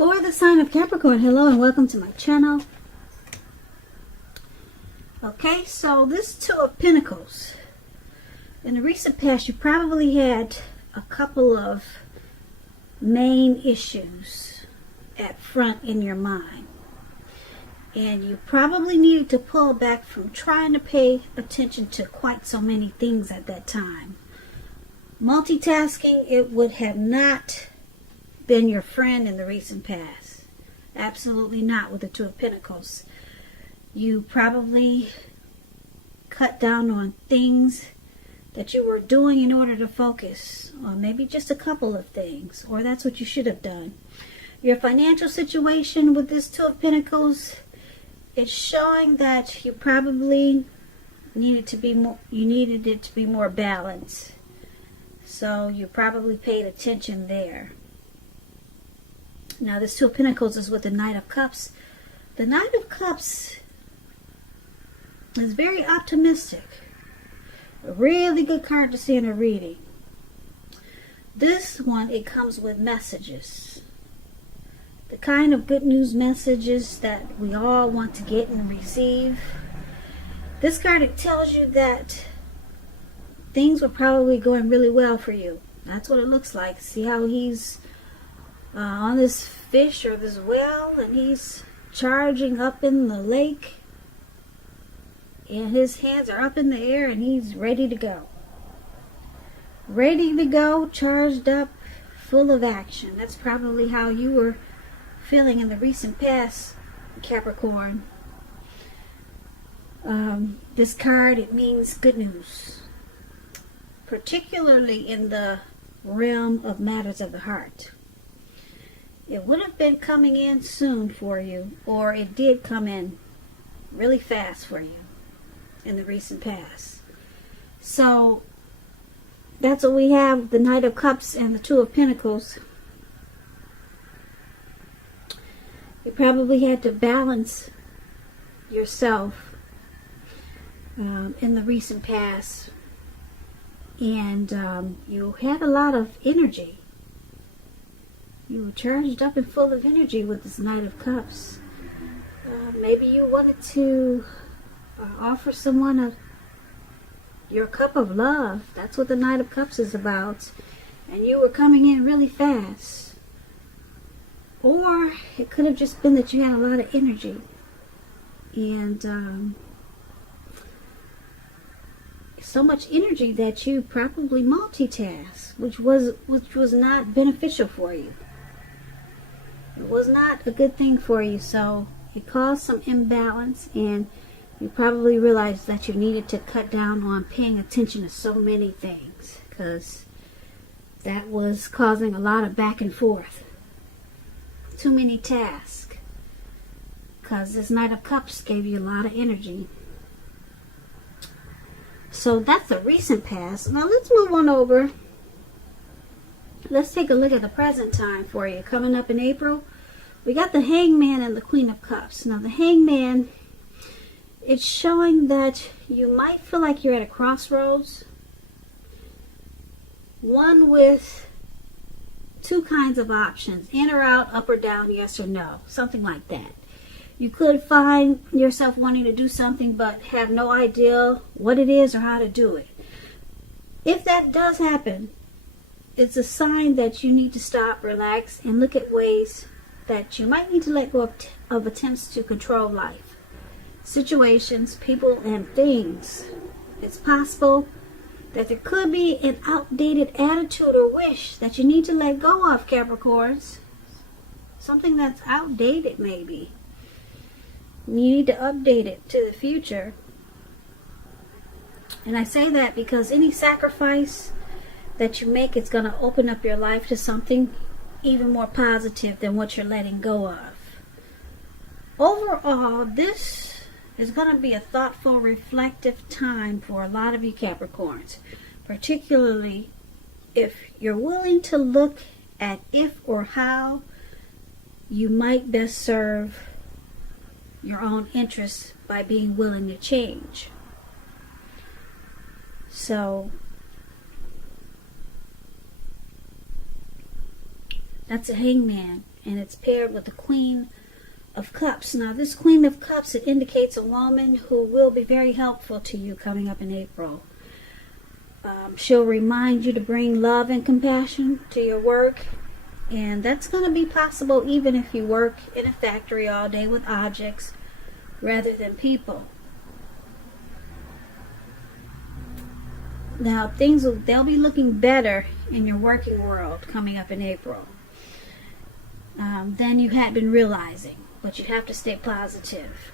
For the sign of Capricorn, hello and welcome to my channel. Okay, so this Two of Pentacles. In the recent past, you probably had a couple of main issues at front in your mind. And you probably needed to pull back from trying to pay attention to quite so many things at that time. Multitasking, it would have not been your friend in the recent past. Absolutely not with the Two of Pentacles. You probably cut down on things that you were doing in order to focus on maybe just a couple of things, or that's what you should have done. Your financial situation with this Two of Pentacles, it's showing that you probably needed it to be more balanced. So you probably paid attention there. Now this Two of Pentacles is with the Knight of Cups. The Knight of Cups is very optimistic. A really good card to see in a reading. This one, it comes with messages. The kind of good news messages that we all want to get and receive. This card, it tells you that things were probably going really well for you. That's what it looks like. See how he's on this fish or this well, and he's charging up in the lake, and his hands are up in the air, and he's ready to go. Ready to go, charged up, full of action. That's probably how you were feeling in the recent past, Capricorn. This card, it means good news, particularly in the realm of matters of the heart. It would have been coming in soon for you, or it did come in really fast for you in the recent past. So that's what we have, the Knight of Cups and the Two of Pentacles. You probably had to balance yourself in the recent past, and you had a lot of energy. You were charged up and full of energy with this Knight of Cups. Maybe you wanted to offer someone your cup of love. That's what the Knight of Cups is about. And you were coming in really fast. Or it could have just been that you had a lot of energy. And so much energy that you probably multitask, which was not beneficial for you. It was not a good thing for you, so it caused some imbalance, and you probably realized that you needed to cut down on paying attention to so many things, because that was causing a lot of back and forth. Too many tasks, because this Knight of Cups gave you a lot of energy. So that's the recent past. Now let's move on over. Let's take a look at the present time for you. Coming up in April, we got the Hangman and the Queen of Cups. Now the Hangman, it's showing that you might feel like you're at a crossroads. One with two kinds of options. In or out, up or down, yes or no. Something like that. You could find yourself wanting to do something but have no idea what it is or how to do it. If that does happen, it's a sign that you need to stop, relax, and look at ways that you might need to let go of attempts to control life, situations, people, and things. It's possible that there could be an outdated attitude or wish that you need to let go of, Capricorns. Something that's outdated, maybe. You need to update it to the future. And I say that because any sacrifice that you make, it's going to open up your life to something even more positive than what you're letting go of. Overall, this is going to be a thoughtful, reflective time for a lot of you Capricorns, particularly if you're willing to look at if or how you might best serve your own interests by being willing to change. So that's a Hangman. and it's paired with the Queen of Cups. Now, this Queen of Cups, it indicates a woman who will be very helpful to you coming up in April. She'll remind you to bring love and compassion to your work, and that's going to be possible even if you work in a factory all day with objects rather than people. Now, they'll be looking better in your working world coming up in April than you had been realizing, but you have to stay positive.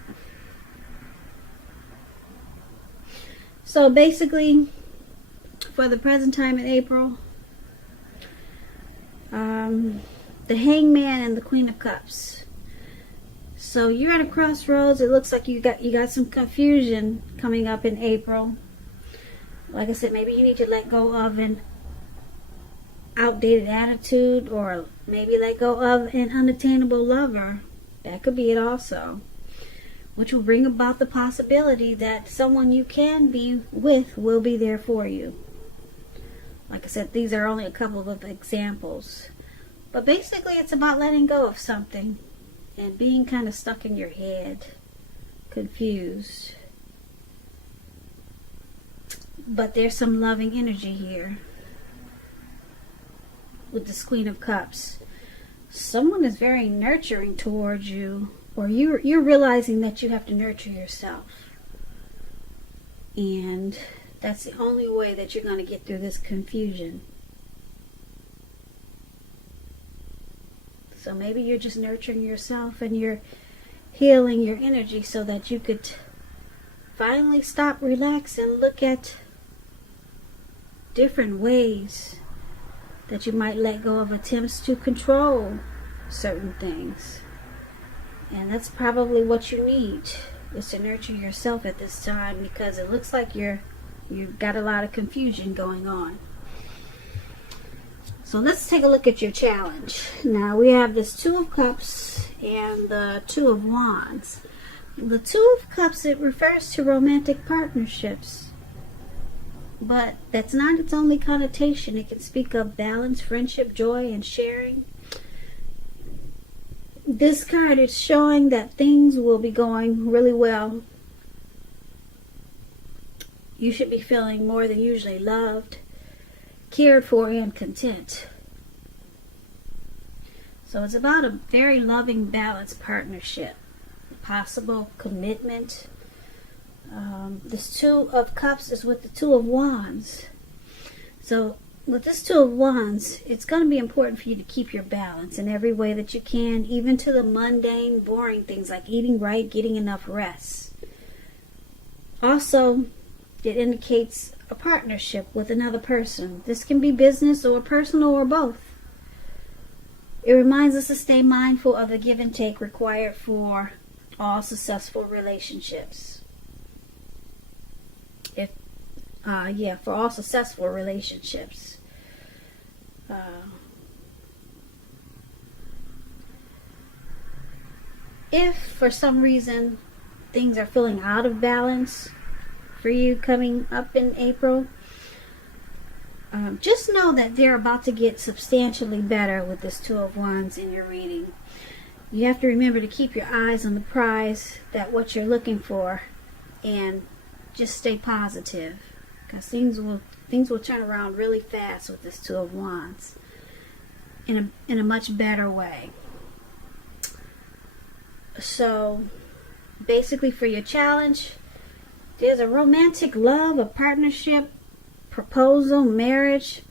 So basically, for the present time in April, the Hangman and the Queen of Cups. So you're at a crossroads. It looks like you got some confusion coming up in April. Like I said, maybe you need to let go of an outdated attitude, or maybe let go of an unattainable lover. That could be it also, which will bring about the possibility that someone you can be with will be there for you. Like I said, these are only a couple of examples. But basically, it's about letting go of something and being kind of stuck in your head, confused. But there's some loving energy here with this Queen of Cups. Someone is very nurturing towards you, or you're realizing that you have to nurture yourself. And that's the only way that you're going to get through this confusion. So maybe you're just nurturing yourself and you're healing your energy so that you could finally stop, relax, and look at different ways that you might let go of attempts to control certain things. And that's probably what you need, is to nurture yourself at this time, because it looks like you've got a lot of confusion going on. So let's take a look at your challenge. Now we have this Two of Cups and the Two of Wands. The Two of Cups, it refers to romantic partnerships, but that's not its only connotation. It can speak of balance, friendship, joy, and sharing. This card is showing that things will be going really well. You should be feeling more than usually loved, cared for, and content. So it's about a very loving, balanced partnership, possible commitment. This Two of Cups is with the Two of Wands. So with this Two of Wands, it's going to be important for you to keep your balance in every way that you can, even to the mundane, boring things like eating right, getting enough rest. Also, it indicates a partnership with another person. This can be business or personal or both. It reminds us to stay mindful of the give and take required for all successful relationships. For all successful relationships. If for some reason things are feeling out of balance for you coming up in April, just know that they're about to get substantially better with this Two of Wands in your reading. You have to remember to keep your eyes on the prize, that what you're looking for, and just stay positive, because things will turn around really fast with this Two of Wands in a much better way. So basically, for your challenge, there's a romantic love, a partnership, proposal, marriage,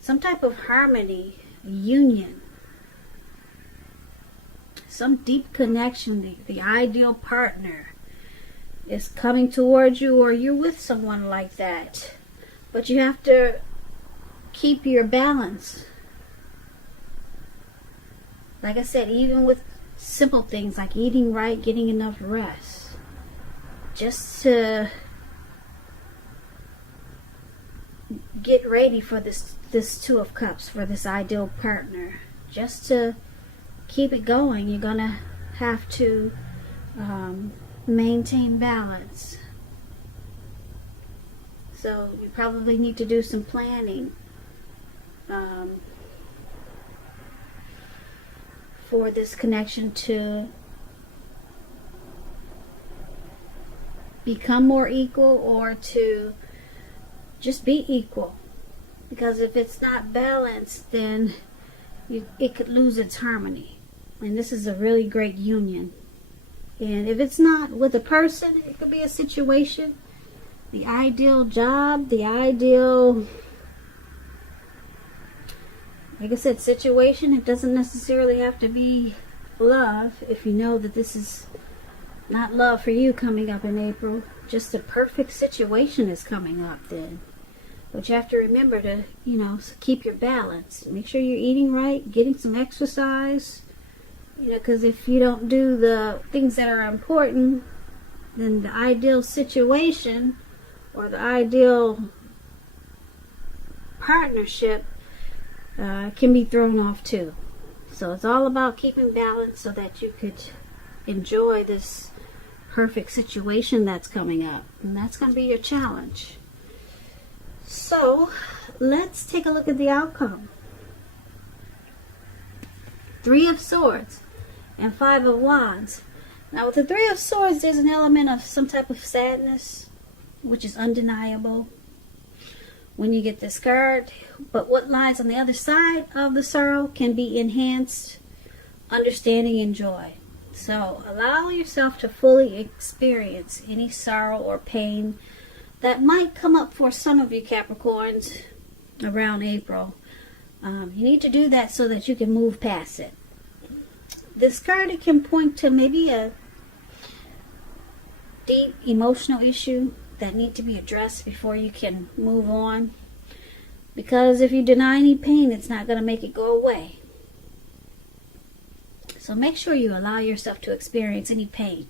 some type of harmony, union, some deep connection. The ideal partner is coming towards you, or you're with someone like that. But you have to keep your balance. Like I said, even with simple things like eating right, getting enough rest, just to get ready for this Two of Cups, for this ideal partner. Just to keep it going, you're gonna have to maintain balance. So you probably need to do some planning for this connection to become more equal, or to just be equal. Because if it's not balanced, then it could lose its harmony. And this is a really great union. And if it's not with a person, it could be a situation, the ideal job, the ideal, like I said, situation. It doesn't necessarily have to be love. If you know that this is not love for you coming up in April, just a perfect situation is coming up then. But you have to remember to, keep your balance. Make sure you're eating right, getting some exercise. Because if you don't do the things that are important, then the ideal situation or the ideal partnership can be thrown off too. So it's all about keeping balance so that you could enjoy this perfect situation that's coming up. And that's going to be your challenge. So let's take a look at the outcome. 3 of Swords and 5 of Wands. Now with the 3 of Swords, there's an element of some type of sadness, which is undeniable when you get this card. But what lies on the other side of the sorrow can be enhanced understanding and joy. So allow yourself to fully experience any sorrow or pain that might come up for some of you Capricorns around April. You need to do that so that you can move past it. This card, it can point to maybe a deep emotional issue that need to be addressed before you can move on. Because if you deny any pain, it's not going to make it go away. So make sure you allow yourself to experience any pain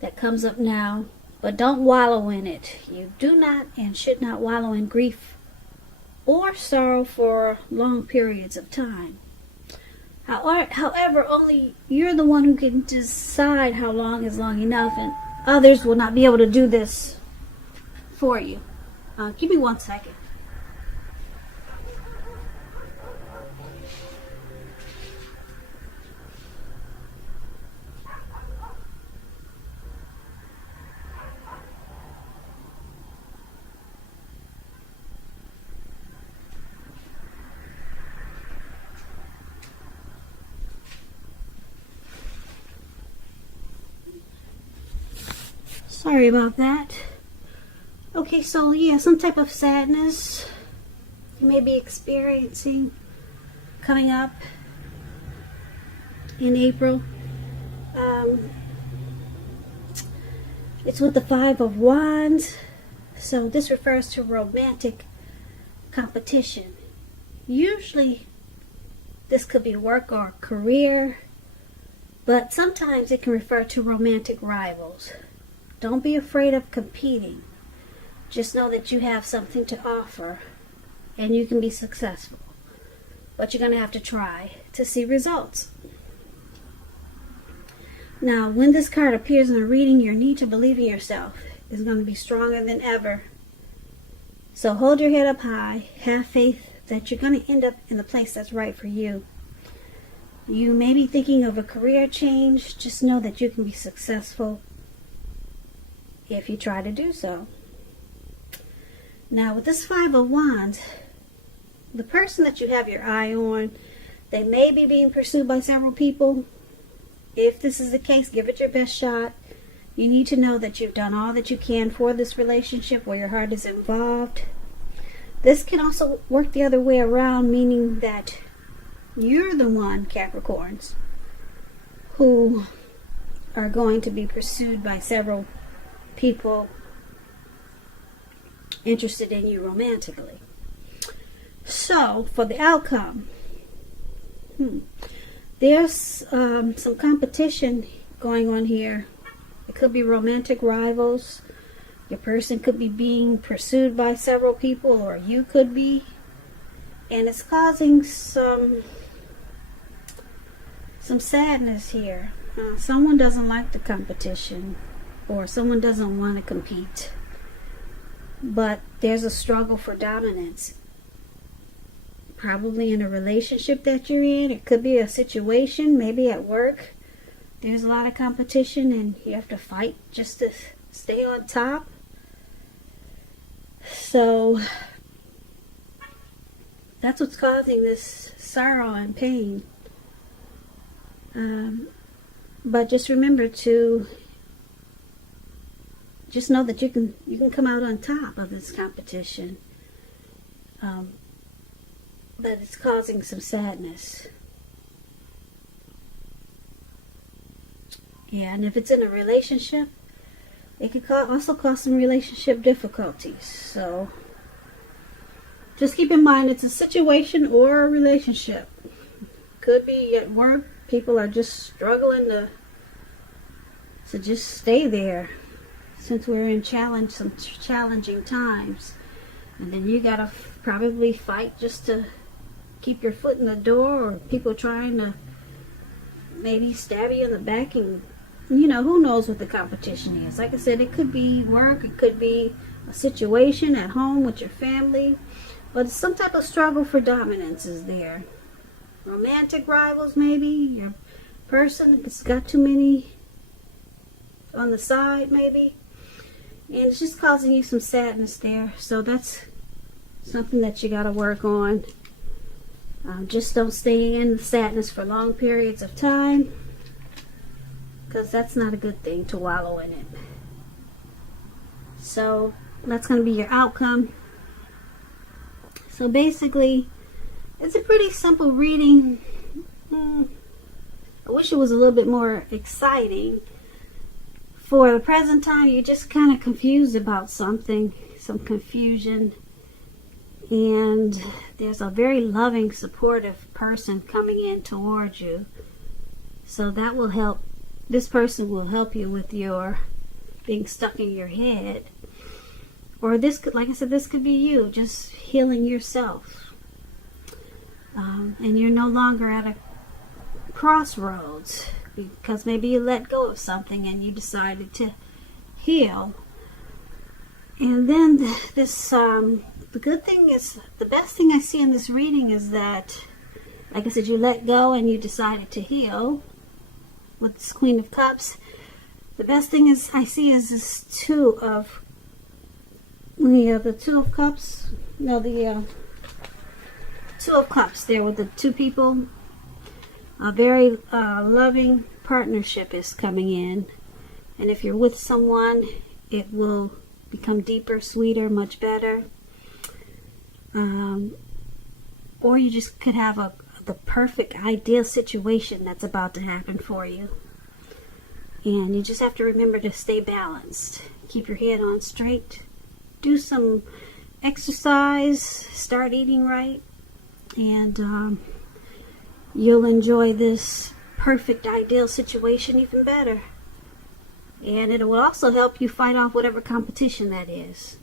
that comes up now, but don't wallow in it. You do not and should not wallow in grief or sorrow for long periods of time. However, only you're the one who can decide how long is long enough, and others will not be able to do this for you. Give me 1 second. Sorry about that. Okay, so yeah, some type of sadness you may be experiencing coming up in April. It's with the 5 of Wands. So this refers to romantic competition. Usually this could be work or career, but sometimes it can refer to romantic rivals. Don't be afraid of competing. Just know that you have something to offer and you can be successful. But you're going to have to try to see results. Now, when this card appears in a reading, your need to believe in yourself is going to be stronger than ever. So hold your head up high. Have faith that you're going to end up in the place that's right for you. You may be thinking of a career change. Just know that you can be successful if you try to do so. Now with this 5 of Wands, the person that you have your eye on, they may be being pursued by several people. If this is the case, give it your best shot. You need to know that you've done all that you can for this relationship where your heart is involved. This can also work the other way around, meaning that you're the one, Capricorns, who are going to be pursued by several people interested in you romantically. So for the outcome, there's some competition going on here. It could be romantic rivals. Your person could be being pursued by several people, or you could be, and it's causing some sadness here. Someone doesn't like the competition, or someone doesn't want to compete, but there's a struggle for dominance. probably in a relationship that you're in. It could be a situation, maybe at work. There's a lot of competition and you have to fight just to stay on top. So that's what's causing this sorrow and pain. But just remember to just know that you can come out on top of this competition. But it's causing some sadness. Yeah, and if it's in a relationship, it could also cause some relationship difficulties. So just keep in mind it's a situation or a relationship. Could be at work. People are just struggling to just stay there since we're in some challenging times. And then you gotta probably fight just to keep your foot in the door, or people trying to maybe stab you in the back, and who knows what the competition is. Like I said, it could be work, it could be a situation at home with your family, but some type of struggle for dominance is there. Romantic rivals, maybe. Your person has got too many on the side, maybe. And it's just causing you some sadness there. So that's something that you got to work on. Just don't stay in the sadness for long periods of time, because that's not a good thing to wallow in it. So that's going to be your outcome. So basically, it's a pretty simple reading. I wish it was a little bit more exciting. For the present time, you're just kind of confused about something, some confusion. And there's a very loving, supportive person coming in towards you. So that will help. This person will help you with your being stuck in your head. Or this could, like I said, this could be you just healing yourself. And you're no longer at a crossroads because maybe you let go of something and you decided to heal. And then this, the good thing is, the best thing I see in this reading is that, like I said, you let go and you decided to heal with this Queen of Cups. The best thing is I see is this Two of Cups. No, the Two of Cups there with the two people. A very loving partnership is coming in. And if you're with someone, it will become deeper, sweeter, much better. Or you just could have the perfect, ideal situation that's about to happen for you. And you just have to remember to stay balanced. Keep your head on straight. Do some exercise. Start eating right. And you'll enjoy this perfect, ideal situation even better. And it will also help you fight off whatever competition that is.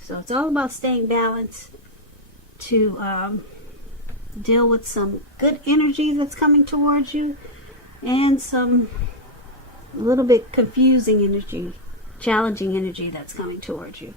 So it's all about staying balanced to deal with some good energy that's coming towards you and some a little bit confusing energy, challenging energy that's coming towards you.